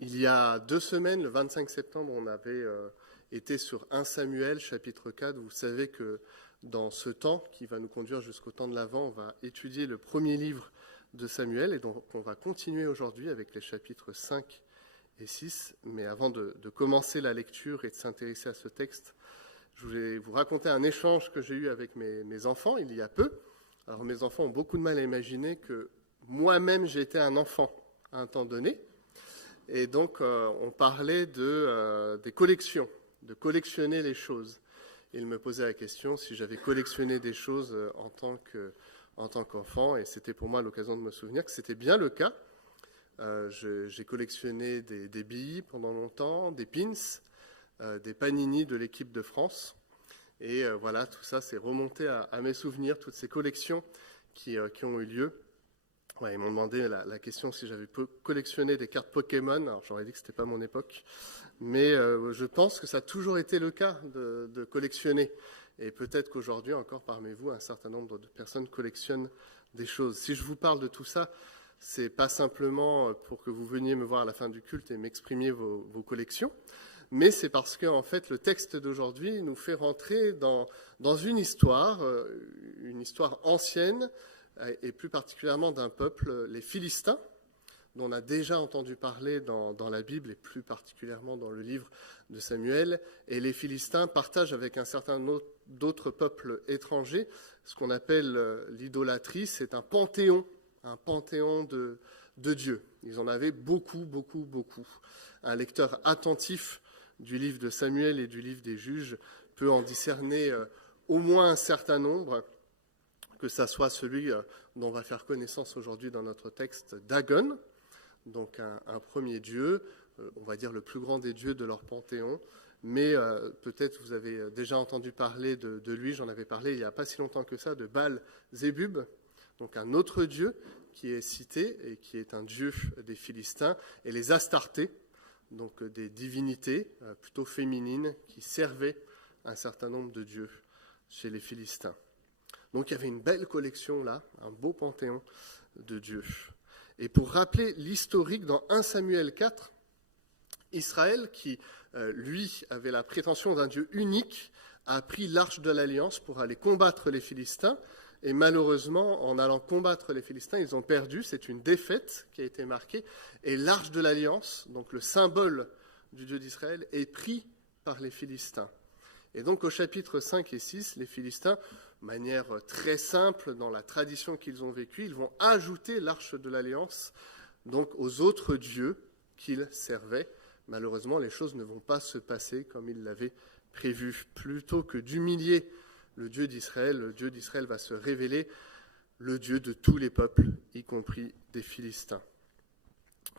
Il y a 2 semaines, le 25 septembre, on avait été sur 1 Samuel, chapitre 4. Vous savez que dans ce temps qui va nous conduire jusqu'au temps de l'Avent, on va étudier le premier livre de Samuel, et donc on va continuer aujourd'hui avec les chapitres 5 et 6. Mais avant de commencer la lecture et de s'intéresser à ce texte, je voulais vous raconter un échange que j'ai eu avec mes enfants il y a peu. Alors mes enfants ont beaucoup de mal à imaginer que moi-même j'ai été un enfant à un temps donné. Et donc on parlait des collections, de collectionner les choses. Et ils me posaient la question si j'avais collectionné des choses en tant qu'enfant, et c'était pour moi l'occasion de me souvenir que c'était bien le cas. J'ai collectionné des billes pendant longtemps, des pins, des panini de l'équipe de France. Et voilà, tout ça, c'est remonté à mes souvenirs, toutes ces collections qui ont eu lieu. Ouais, ils m'ont demandé la question si j'avais collectionné des cartes Pokémon. Alors j'aurais dit que ce n'était pas mon époque, mais je pense que ça a toujours été le cas de collectionner. Et peut-être qu'aujourd'hui, encore parmi vous, un certain nombre de personnes collectionnent des choses. Si je vous parle de tout ça, c'est pas simplement pour que vous veniez me voir à la fin du culte et m'exprimiez vos collections, mais c'est parce que en fait, le texte d'aujourd'hui nous fait rentrer dans une histoire ancienne, et plus particulièrement d'un peuple, les Philistins, dont on a déjà entendu parler dans la Bible, et plus particulièrement dans le livre de Samuel. Et les Philistins partagent avec un certain nombre d'autres peuples étrangers ce qu'on appelle l'idolâtrie. C'est un panthéon de dieux. Ils en avaient beaucoup, beaucoup, beaucoup. Un lecteur attentif du livre de Samuel et du livre des Juges peut en discerner au moins un certain nombre, que ça soit celui dont on va faire connaissance aujourd'hui dans notre texte, Dagon, donc un premier dieu, on va dire le plus grand des dieux de leur panthéon, mais peut-être vous avez déjà entendu parler de lui, j'en avais parlé il n'y a pas si longtemps que ça, de Baal-Zébub, donc un autre dieu qui est cité et qui est un dieu des Philistins, et les Astartés, donc des divinités plutôt féminines qui servaient un certain nombre de dieux chez les Philistins. Donc il y avait une belle collection là, un beau panthéon de dieux. Et pour rappeler l'historique, dans 1 Samuel 4, Israël, qui lui avait la prétention d'un Dieu unique, a pris l'arche de l'Alliance pour aller combattre les Philistins. Et malheureusement, en allant combattre les Philistins, ils ont perdu. C'est une défaite qui a été marquée. Et l'arche de l'Alliance, donc le symbole du Dieu d'Israël, est pris par les Philistins. Et donc au chapitre 5 et 6, les Philistins, de manière très simple dans la tradition qu'ils ont vécue, ils vont ajouter l'arche de l'Alliance donc aux autres dieux qu'ils servaient. Malheureusement, les choses ne vont pas se passer comme ils l'avaient prévu. Plutôt que d'humilier le Dieu d'Israël va se révéler le Dieu de tous les peuples, y compris des Philistins.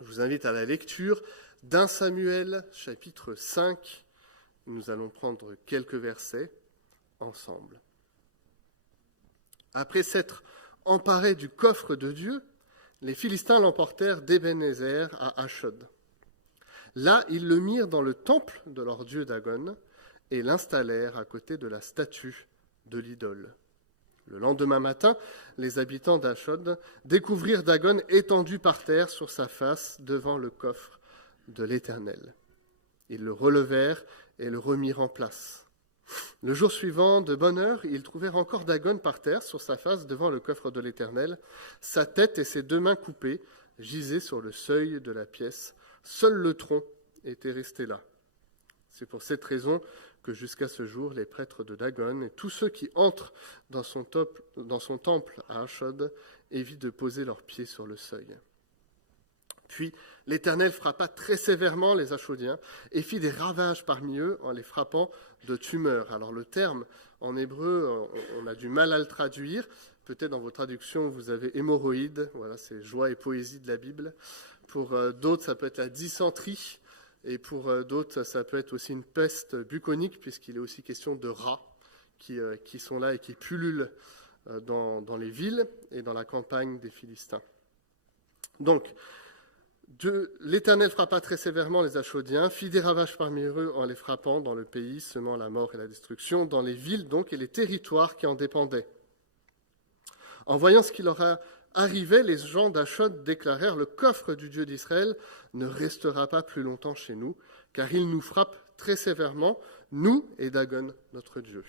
Je vous invite à la lecture d'1 Samuel, chapitre 5. Nous allons prendre quelques versets ensemble. Après s'être emparés du coffre de Dieu, les Philistins l'emportèrent d'Ebenezer à Ashod. Là, ils le mirent dans le temple de leur dieu Dagon et l'installèrent à côté de la statue de l'idole. Le lendemain matin, les habitants d'Ashod découvrirent Dagon étendu par terre sur sa face devant le coffre de l'Éternel. Ils le relevèrent et le remirent en place. Le jour suivant, de bonne heure, ils trouvèrent encore Dagon par terre sur sa face devant le coffre de l'Éternel. Sa tête et ses 2 mains coupées gisaient sur le seuil de la pièce. Seul le tronc était resté là. C'est pour cette raison que jusqu'à ce jour, les prêtres de Dagon et tous ceux qui entrent dans son temple à Ashod évitent de poser leurs pieds sur le seuil. Puis l'Éternel frappa très sévèrement les Ashodiens et fit des ravages parmi eux en les frappant de tumeurs. Alors le terme en hébreu, on a du mal à le traduire. Peut-être dans vos traductions, vous avez hémorroïdes. Voilà, c'est joie et poésie de la Bible. Pour d'autres, ça peut être la dysenterie. Et pour d'autres, ça peut être aussi une peste buconique, puisqu'il est aussi question de rats qui sont là et qui pullulent dans les villes et dans la campagne des Philistins. Donc, l'Éternel frappa très sévèrement les Ashodiens, fit des ravages parmi eux en les frappant dans le pays, semant la mort et la destruction, dans les villes donc et les territoires qui en dépendaient. En voyant ce qui leur arrivaient, les gens d'Achod déclarèrent: « Le coffre du Dieu d'Israël ne restera pas plus longtemps chez nous, car il nous frappe très sévèrement, nous et Dagon, notre Dieu. »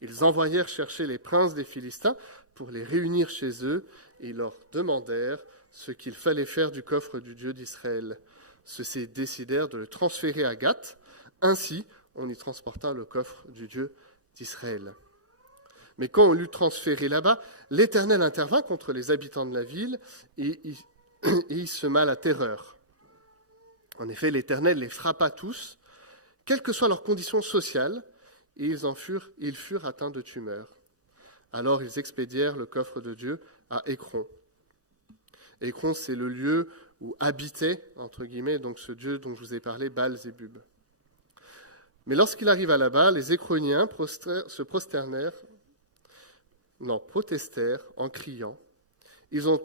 Ils envoyèrent chercher les princes des Philistins pour les réunir chez eux, et ils leur demandèrent ce qu'il fallait faire du coffre du Dieu d'Israël. Ceux-ci décidèrent de le transférer à Gath. Ainsi, on y transporta le coffre du Dieu d'Israël. Mais quand on l'eut transféré là-bas, l'Éternel intervint contre les habitants de la ville et il sema la terreur. En effet, l'Éternel les frappa tous, quelles que soient leurs conditions sociales, et ils furent atteints de tumeur. Alors ils expédièrent le coffre de Dieu à Écron. Écron, c'est le lieu où habitait, entre guillemets, donc ce Dieu dont je vous ai parlé, Baal-Zébub. Mais lorsqu'il arriva là-bas, les Écroniens protestèrent en criant: « Ils ont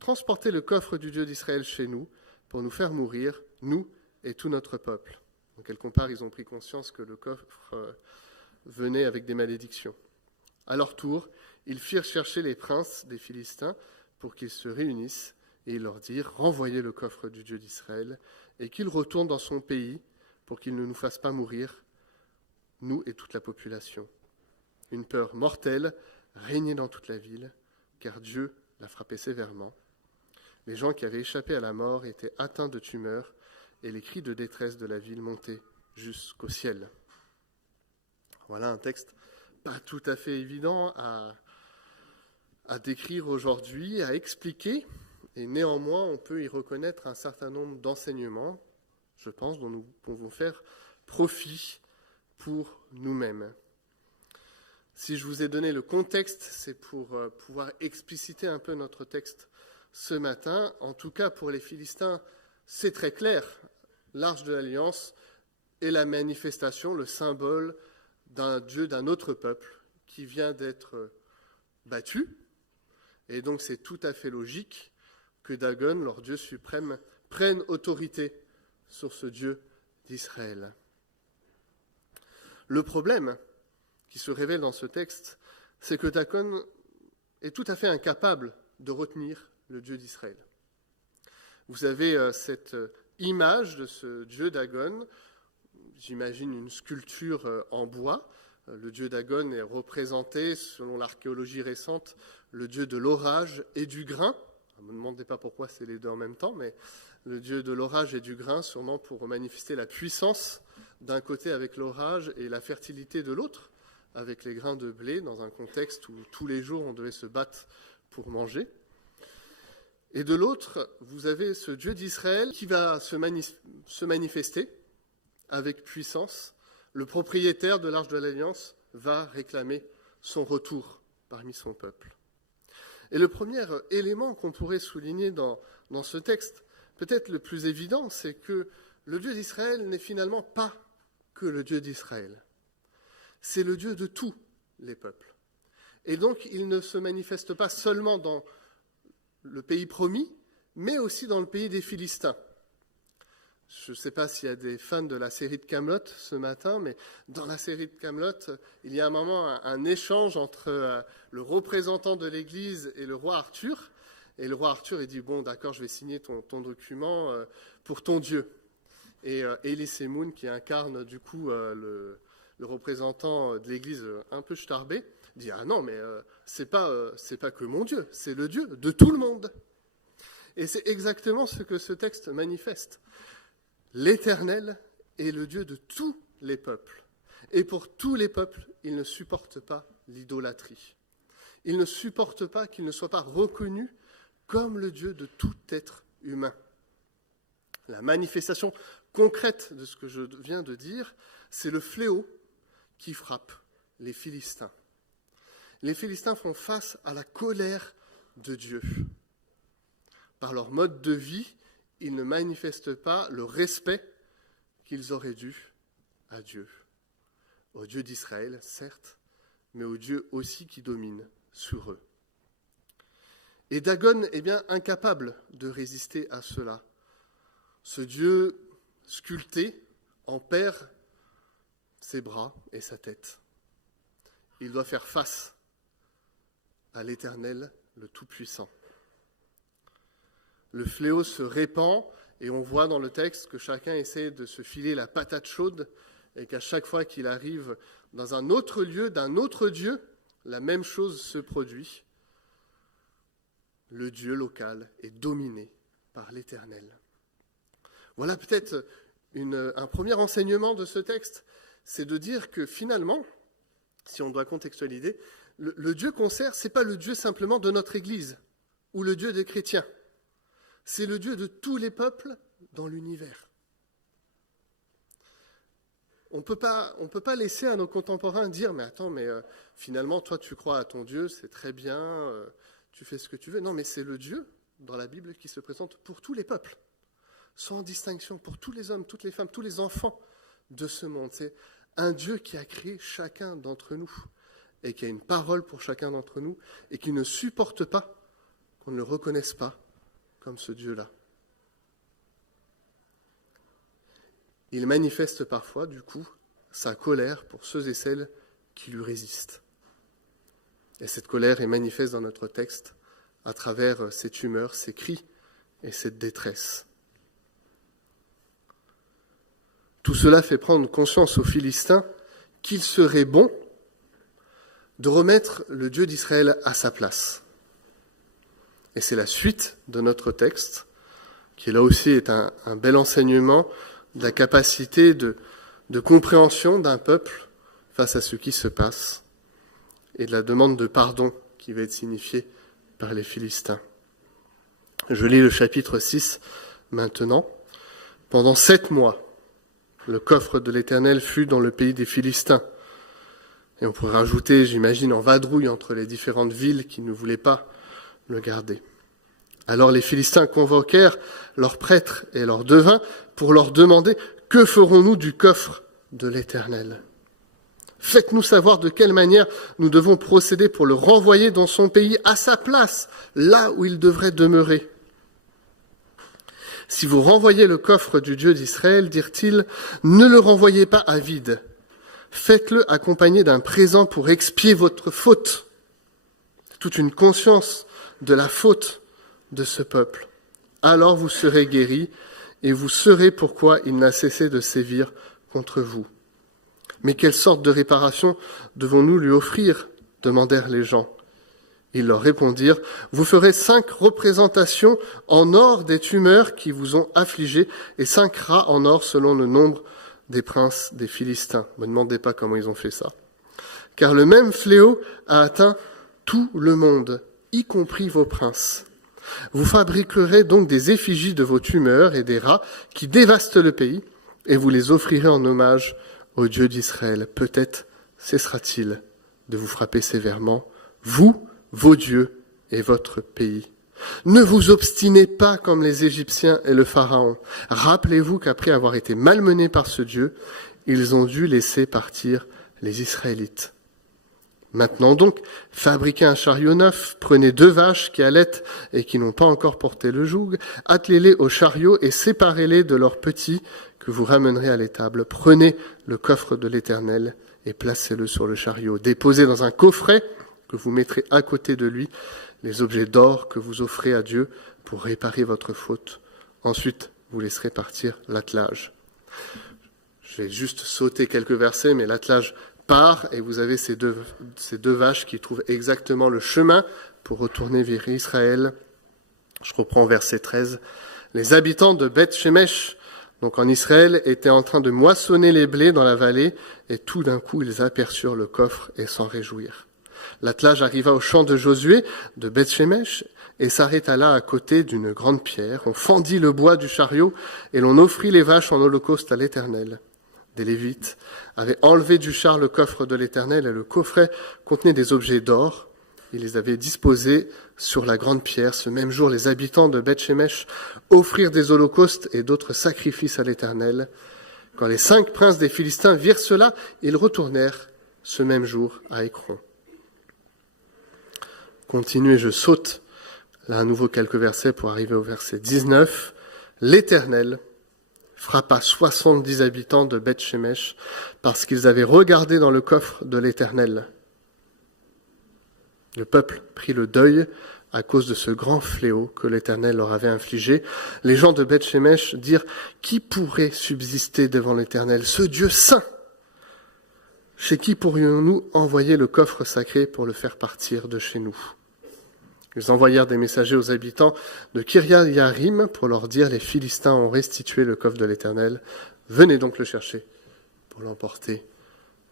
transporté le coffre du Dieu d'Israël chez nous pour nous faire mourir, nous et tout notre peuple. » Donc, quelque part, ils ont pris conscience que le coffre venait avec des malédictions. À leur tour, ils firent chercher les princes des Philistins pour qu'ils se réunissent, et ils leur dirent: « Renvoyez le coffre du Dieu d'Israël, et qu'il retourne dans son pays, pour qu'il ne nous fasse pas mourir, nous et toute la population. » Une peur mortelle régnait dans toute la ville, car Dieu l'a frappé sévèrement. Les gens qui avaient échappé à la mort étaient atteints de tumeurs, et les cris de détresse de la ville montaient jusqu'au ciel. Voilà un texte pas tout à fait évident à décrire aujourd'hui, à expliquer, et néanmoins on peut y reconnaître un certain nombre d'enseignements, je pense, dont nous pouvons faire profit pour nous-mêmes. Si je vous ai donné le contexte, c'est pour pouvoir expliciter un peu notre texte ce matin. En tout cas, pour les Philistins, c'est très clair. L'Arche de l'Alliance est la manifestation, le symbole d'un Dieu d'un autre peuple qui vient d'être battu. Et donc c'est tout à fait logique que Dagon, leur Dieu suprême, prenne autorité sur ce Dieu d'Israël. Le problème qui se révèle dans ce texte, c'est que Dagon est tout à fait incapable de retenir le Dieu d'Israël. Vous avez cette image de ce Dieu Dagon, j'imagine une sculpture en bois. Le Dieu Dagon est représenté, selon l'archéologie récente, le Dieu de l'orage et du grain. Ne me demandez pas pourquoi c'est les deux en même temps, mais le Dieu de l'orage et du grain, sûrement pour manifester la puissance d'un côté avec l'orage et la fertilité de l'autre, avec les grains de blé, dans un contexte où tous les jours on devait se battre pour manger. Et de l'autre, vous avez ce Dieu d'Israël qui va se manifester avec puissance. Le propriétaire de l'Arche de l'Alliance va réclamer son retour parmi son peuple. Et le premier élément qu'on pourrait souligner dans ce texte, peut-être le plus évident, c'est que le Dieu d'Israël n'est finalement pas que le Dieu d'Israël. C'est le Dieu de tous les peuples. Et donc, il ne se manifeste pas seulement dans le pays promis, mais aussi dans le pays des Philistins. Je ne sais pas s'il y a des fans de la série de Kaamelott ce matin, mais dans la série de Kaamelott, il y a un moment un échange entre le représentant de l'Église et le roi Arthur. Et le roi Arthur, il dit: « Bon, d'accord, je vais signer ton document pour ton Dieu. » Et Elie Semoun, qui incarne du coup le représentant de l'Église un peu starbé, dit: « Ah non, mais c'est pas que mon Dieu, c'est le Dieu de tout le monde. » Et c'est exactement ce que ce texte manifeste. L'Éternel est le Dieu de tous les peuples. Et pour tous les peuples, il ne supporte pas l'idolâtrie. Il ne supporte pas qu'il ne soit pas reconnu comme le Dieu de tout être humain. La manifestation concrète de ce que je viens de dire, c'est le fléau qui frappe les Philistins. Les Philistins font face à la colère de Dieu. Par leur mode de vie, ils ne manifestent pas le respect qu'ils auraient dû à Dieu. Au Dieu d'Israël, certes, mais au Dieu aussi qui domine sur eux. Et Dagon est bien incapable de résister à cela. Ce Dieu sculpté en perd ses bras et sa tête. Il doit faire face à l'Éternel, le Tout-Puissant. Le fléau se répand et on voit dans le texte que chacun essaie de se filer la patate chaude et qu'à chaque fois qu'il arrive dans un autre lieu d'un autre Dieu, la même chose se produit. Le Dieu local est dominé par l'Éternel. Voilà peut-être un premier enseignement de ce texte, c'est de dire que finalement, si on doit contextualiser, le Dieu qu'on sert, ce n'est pas le Dieu simplement de notre Église ou le Dieu des chrétiens. C'est le Dieu de tous les peuples dans l'univers. On ne peut pas laisser à nos contemporains dire « mais attends, finalement, toi tu crois à ton Dieu, c'est très bien, tu fais ce que tu veux ». Non, mais c'est le Dieu dans la Bible qui se présente pour tous les peuples, sans distinction, pour tous les hommes, toutes les femmes, tous les enfants de ce monde. C'est un Dieu qui a créé chacun d'entre nous et qui a une parole pour chacun d'entre nous et qui ne supporte pas qu'on ne le reconnaisse pas comme ce Dieu-là. Il manifeste parfois, du coup, sa colère pour ceux et celles qui lui résistent. Et cette colère est manifeste dans notre texte à travers cette humeur, ces cris et cette détresse. Tout cela fait prendre conscience aux Philistins qu'il serait bon de remettre le Dieu d'Israël à sa place. Et c'est la suite de notre texte, qui là aussi est un bel enseignement de la capacité de compréhension d'un peuple face à ce qui se passe, et de la demande de pardon qui va être signifiée par les Philistins. Je lis le chapitre 6 maintenant. Pendant 7 mois, le coffre de l'Éternel fut dans le pays des Philistins. Et on pourrait rajouter, j'imagine, en vadrouille entre les différentes villes qui ne voulaient pas le garder. Alors les Philistins convoquèrent leurs prêtres et leurs devins pour leur demander « Que ferons-nous du coffre de l'Éternel ? Faites-nous savoir de quelle manière nous devons procéder pour le renvoyer dans son pays à sa place, là où il devrait demeurer. » Si vous renvoyez le coffre du Dieu d'Israël, dirent-ils, ne le renvoyez pas à vide. Faites-le accompagné d'un présent pour expier votre faute. Toute une conscience de la faute de ce peuple. Alors vous serez guéris et vous saurez pourquoi il n'a cessé de sévir contre vous. Mais quelle sorte de réparation devons-nous lui offrir ? Demandèrent les gens. Ils leur répondirent, vous ferez 5 représentations en or des tumeurs qui vous ont affligés et 5 rats en or selon le nombre des princes des Philistins. Ne me demandez pas comment ils ont fait ça. Car le même fléau a atteint tout le monde, y compris vos princes. Vous fabriquerez donc des effigies de vos tumeurs et des rats qui dévastent le pays et vous les offrirez en hommage au Dieu d'Israël. Peut-être cessera-t-il de vous frapper sévèrement, vous, vos dieux et votre pays. Ne vous obstinez pas comme les Égyptiens et le Pharaon. Rappelez-vous qu'après avoir été malmenés par ce Dieu, ils ont dû laisser partir les Israélites. Maintenant donc, fabriquez un chariot neuf, prenez 2 vaches qui allaitent et qui n'ont pas encore porté le joug, attelez-les au chariot et séparez-les de leurs petits que vous ramènerez à l'étable. Prenez le coffre de l'Éternel et placez-le sur le chariot. Déposez dans un coffret que vous mettrez à côté de lui les objets d'or que vous offrez à Dieu pour réparer votre faute. Ensuite, vous laisserez partir l'attelage. Je vais juste sauter quelques versets, mais l'attelage part et vous avez ces deux vaches qui trouvent exactement le chemin pour retourner vers Israël. Je reprends verset 13. Les habitants de Beth-Shemesh, donc en Israël, étaient en train de moissonner les blés dans la vallée et tout d'un coup ils aperçurent le coffre et s'en réjouirent. L'attelage arriva au champ de Josué de Beth-Shemesh et s'arrêta là à côté d'une grande pierre. On fendit le bois du chariot et l'on offrit les vaches en holocauste à l'Éternel. Des Lévites avaient enlevé du char le coffre de l'Éternel et le coffret contenait des objets d'or. Ils les avaient disposés sur la grande pierre. Ce même jour, les habitants de Beth-Shemesh offrirent des holocaustes et d'autres sacrifices à l'Éternel. Quand les 5 princes des Philistins virent cela, ils retournèrent ce même jour à Écron. Continuez, je saute là à nouveau quelques versets pour arriver au verset 19. L'Éternel frappa 70 habitants de Beth-Shemesh parce qu'ils avaient regardé dans le coffre de l'Éternel. Le peuple prit le deuil à cause de ce grand fléau que l'Éternel leur avait infligé. Les gens de Beth-Shemesh dirent « Qui pourrait subsister devant l'Éternel, ce Dieu saint ? Chez qui pourrions-nous envoyer le coffre sacré pour le faire partir de chez nous ?» Ils envoyèrent des messagers aux habitants de Kirjath-Yarim pour leur dire « Les Philistins ont restitué le coffre de l'Éternel. Venez donc le chercher pour l'emporter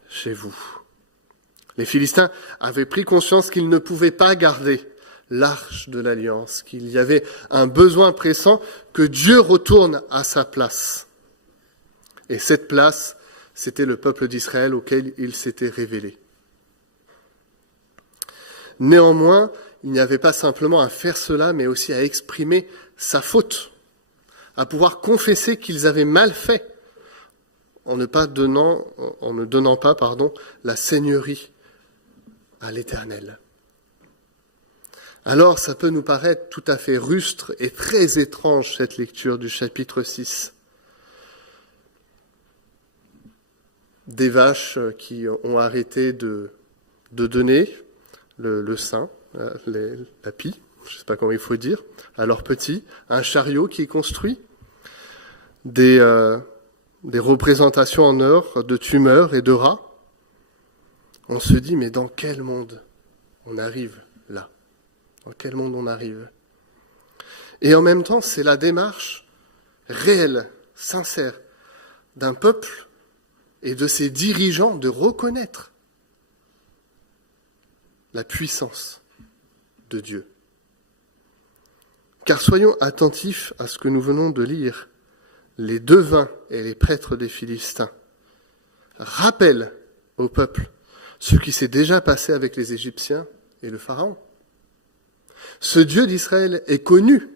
chez vous. » Les Philistins avaient pris conscience qu'ils ne pouvaient pas garder l'arche de l'Alliance, qu'il y avait un besoin pressant que Dieu retourne à sa place. Et cette place, c'était le peuple d'Israël auquel il s'était révélé. Néanmoins, il n'y avait pas simplement à faire cela, mais aussi à exprimer sa faute, à pouvoir confesser qu'ils avaient mal fait en ne donnant pas la seigneurie à l'Éternel. Alors, ça peut nous paraître tout à fait rustre et très étrange, cette lecture du chapitre 6. Des vaches qui ont arrêté de donner le sein, la pie, je ne sais pas comment il faut dire, à leurs petits, un chariot qui est construit, des représentations en or de tumeurs et de rats. On se dit, mais dans quel monde on arrive là ? Dans quel monde on arrive ? Et en même temps, c'est la démarche réelle, sincère, d'un peuple et de ses dirigeants de reconnaître la puissance de Dieu. Car soyons attentifs à ce que nous venons de lire. Les devins et les prêtres des Philistins rappellent au peuple ce qui s'est déjà passé avec les Égyptiens et le Pharaon. Ce Dieu d'Israël est connu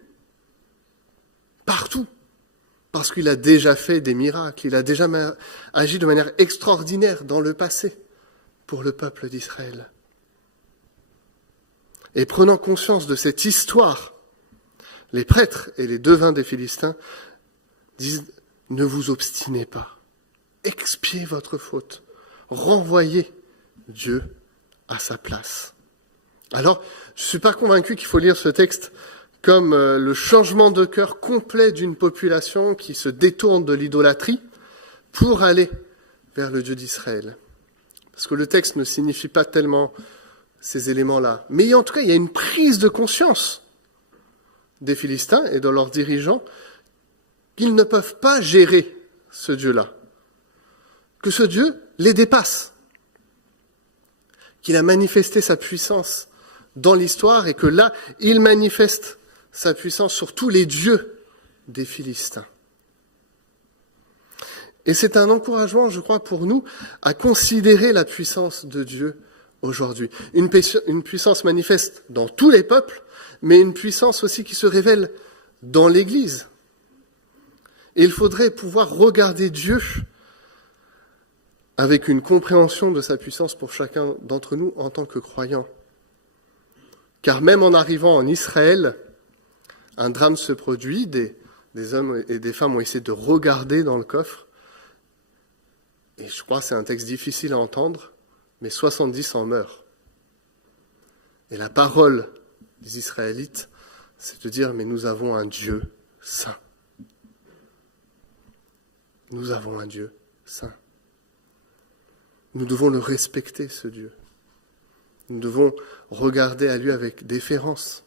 partout, parce qu'il a déjà fait des miracles, il a déjà agi de manière extraordinaire dans le passé pour le peuple d'Israël. Et prenant conscience de cette histoire, les prêtres et les devins des Philistins disent « Ne vous obstinez pas, expiez votre faute, renvoyez Dieu à sa place. » Alors, je ne suis pas convaincu qu'il faut lire ce texte comme le changement de cœur complet d'une population qui se détourne de l'idolâtrie pour aller vers le Dieu d'Israël. Parce que le texte ne signifie pas tellement ces éléments-là. Mais en tout cas, il y a une prise de conscience des Philistins et de leurs dirigeants qu'ils ne peuvent pas gérer ce Dieu-là. Que ce Dieu les dépasse. Qu'il a manifesté sa puissance dans l'histoire et que là, il manifeste sa puissance sur tous les dieux des Philistins. Et c'est un encouragement, je crois, pour nous à considérer la puissance de Dieu aujourd'hui. Une puissance manifeste dans tous les peuples, mais une puissance aussi qui se révèle dans l'Église. Et il faudrait pouvoir regarder Dieu avec une compréhension de sa puissance pour chacun d'entre nous en tant que croyants. Car même en arrivant en Israël, un drame se produit, des hommes et des femmes ont essayé de regarder dans le coffre, et je crois que c'est un texte difficile à entendre, mais 70 en meurent. Et la parole des Israélites, c'est de dire, mais nous avons un Dieu saint. Nous avons un Dieu saint. Nous devons le respecter, ce Dieu. Nous devons regarder à lui avec déférence.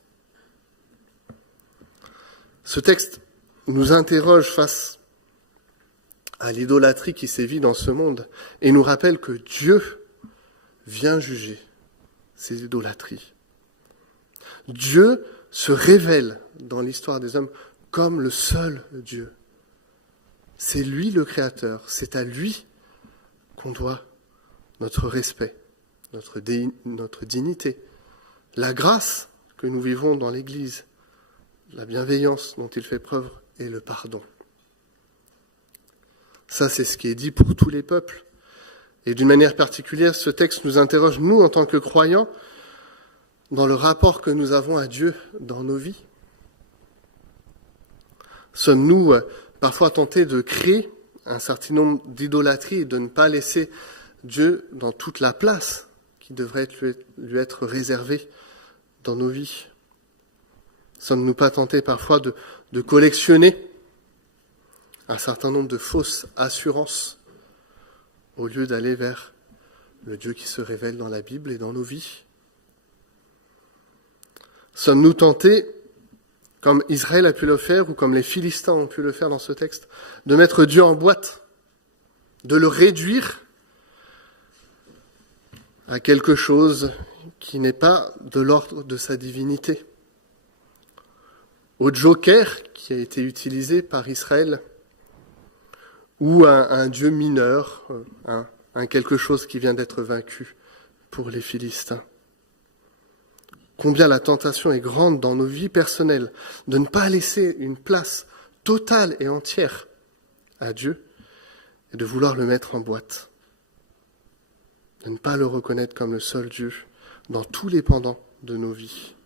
Ce texte nous interroge face à l'idolâtrie qui sévit dans ce monde et nous rappelle que Dieu vient juger ces idolâtries. Dieu se révèle dans l'histoire des hommes comme le seul Dieu. C'est lui le Créateur, c'est à lui qu'on doit notre respect, notre dignité, la grâce que nous vivons dans l'Église, la bienveillance dont il fait preuve et le pardon. Ça, c'est ce qui est dit pour tous les peuples. Et d'une manière particulière, ce texte nous interroge, nous, en tant que croyants, dans le rapport que nous avons à Dieu dans nos vies. Sommes-nous parfois tentés de créer un certain nombre d'idolâtries et de ne pas laisser Dieu dans toute la place qui devrait lui être réservée dans nos vies? Sommes-nous pas tentés parfois de collectionner un certain nombre de fausses assurances au lieu d'aller vers le Dieu qui se révèle dans la Bible et dans nos vies? Sommes-nous tentés, comme Israël a pu le faire ou comme les Philistins ont pu le faire dans ce texte, de mettre Dieu en boîte, de le réduire à quelque chose qui n'est pas de l'ordre de sa divinité, au joker qui a été utilisé par Israël, ou un Dieu mineur, un quelque chose qui vient d'être vaincu pour les Philistins. Combien la tentation est grande dans nos vies personnelles de ne pas laisser une place totale et entière à Dieu et de vouloir le mettre en boîte, de ne pas le reconnaître comme le seul Dieu dans tous les pendants de nos vies.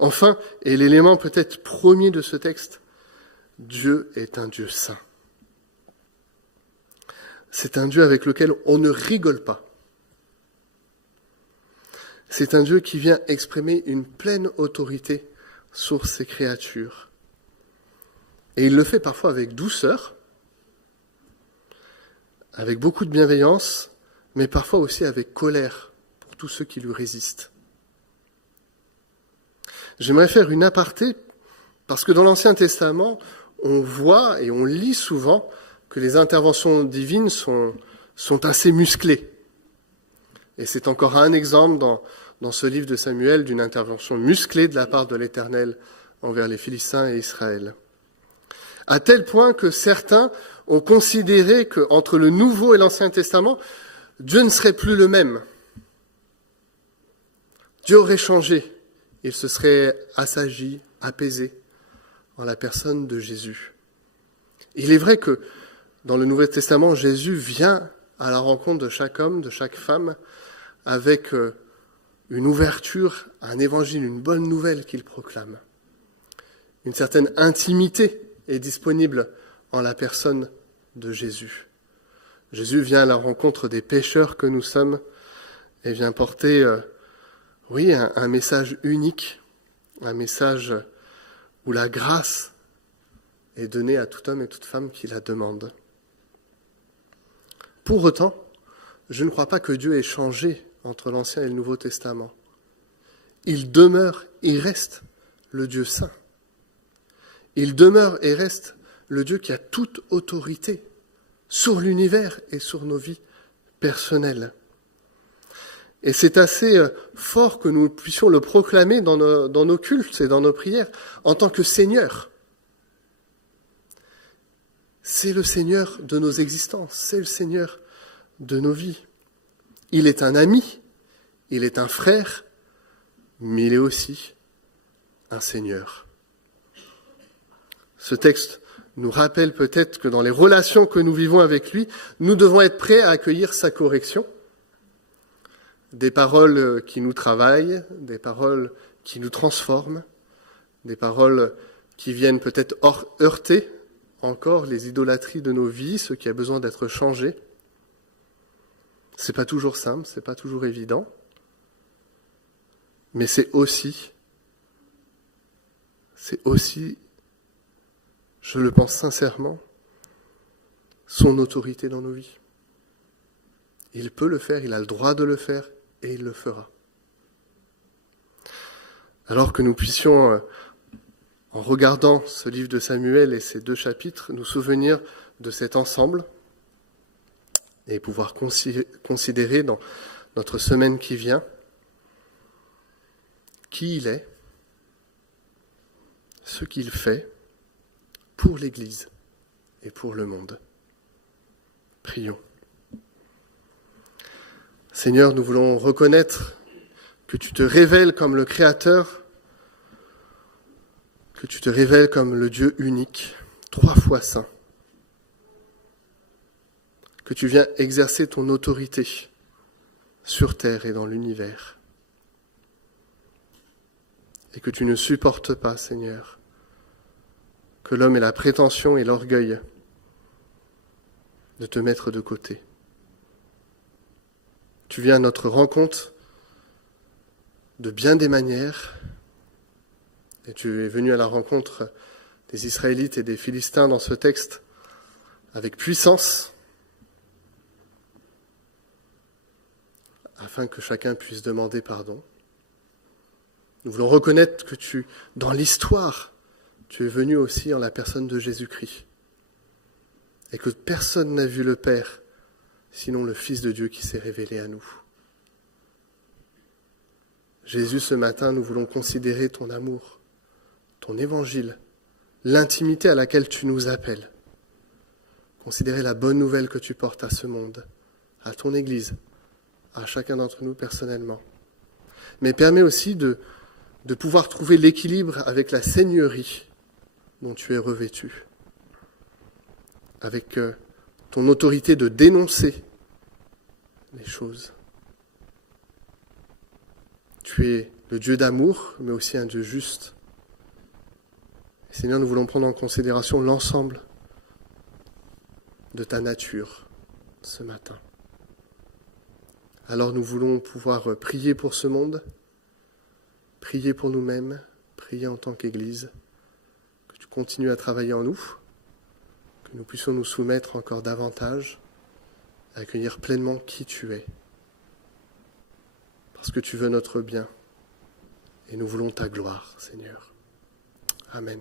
Enfin, et l'élément peut-être premier de ce texte, Dieu est un Dieu saint. C'est un Dieu avec lequel on ne rigole pas. C'est un Dieu qui vient exprimer une pleine autorité sur ses créatures. Et il le fait parfois avec douceur, avec beaucoup de bienveillance, mais parfois aussi avec colère pour tous ceux qui lui résistent. J'aimerais faire une aparté, parce que dans l'Ancien Testament, on voit et on lit souvent que les interventions divines sont assez musclées. Et c'est encore un exemple dans ce livre de Samuel d'une intervention musclée de la part de l'Éternel envers les Philistins et Israël. À tel point que certains ont considéré qu'entre le Nouveau et l'Ancien Testament, Dieu ne serait plus le même. Dieu aurait changé. Il se serait assagi, apaisé en la personne de Jésus. Il est vrai que dans le Nouveau Testament, Jésus vient à la rencontre de chaque homme, de chaque femme, avec une ouverture à un évangile, une bonne nouvelle qu'il proclame. Une certaine intimité est disponible en la personne de Jésus. Jésus vient à la rencontre des pécheurs que nous sommes et vient porter, un message unique, un message où la grâce est donnée à tout homme et toute femme qui la demande. Pour autant, je ne crois pas que Dieu ait changé entre l'Ancien et le Nouveau Testament. Il demeure et reste le Dieu saint. Il demeure et reste le Dieu qui a toute autorité sur l'univers et sur nos vies personnelles. Et c'est assez fort que nous puissions le proclamer dans nos cultes et dans nos prières en tant que Seigneur. C'est le Seigneur de nos existences, c'est le Seigneur de nos vies. Il est un ami, il est un frère, mais il est aussi un Seigneur. Ce texte nous rappelle peut-être que dans les relations que nous vivons avec lui, nous devons être prêts à accueillir sa correction. Des paroles qui nous travaillent, des paroles qui nous transforment, des paroles qui viennent peut-être heurter encore les idolâtries de nos vies, ce qui a besoin d'être changé. C'est pas toujours simple, c'est pas toujours évident, mais c'est aussi, je le pense sincèrement, son autorité dans nos vies. Il peut le faire, il a le droit de le faire, et il le fera. Alors que nous puissions, en regardant ce livre de Samuel et ces 2 chapitres, nous souvenir de cet ensemble et pouvoir considérer dans notre semaine qui vient qui il est, ce qu'il fait pour l'Église et pour le monde. Prions. Seigneur, nous voulons reconnaître que tu te révèles comme le Créateur, que tu te révèles comme le Dieu unique, 3 fois saint, que tu viens exercer ton autorité sur terre et dans l'univers, et que tu ne supportes pas, Seigneur, que l'homme ait la prétention et l'orgueil de te mettre de côté. Tu viens à notre rencontre de bien des manières, Et tu es venu à la rencontre des Israélites et des Philistins dans ce texte avec puissance, afin que chacun puisse demander pardon. Nous voulons reconnaître que dans l'histoire, tu es venu aussi en la personne de Jésus-Christ, et que personne n'a vu le Père, sinon le Fils de Dieu qui s'est révélé à nous. Jésus, ce matin, nous voulons considérer ton amour, ton évangile, l'intimité à laquelle tu nous appelles. Considérer la bonne nouvelle que tu portes à ce monde, à ton Église, à chacun d'entre nous personnellement. Mais permets aussi de pouvoir trouver l'équilibre avec la seigneurie dont tu es revêtu, avec ton autorité de dénoncer les choses. Tu es le Dieu d'amour, mais aussi un Dieu juste. Et Seigneur, nous voulons prendre en considération l'ensemble de ta nature ce matin. Alors nous voulons pouvoir prier pour ce monde, prier pour nous-mêmes, prier en tant qu'Église, que tu continues à travailler en nous, que nous puissions nous soumettre encore davantage, à accueillir pleinement qui tu es, parce que tu veux notre bien, et nous voulons ta gloire, Seigneur. Amen.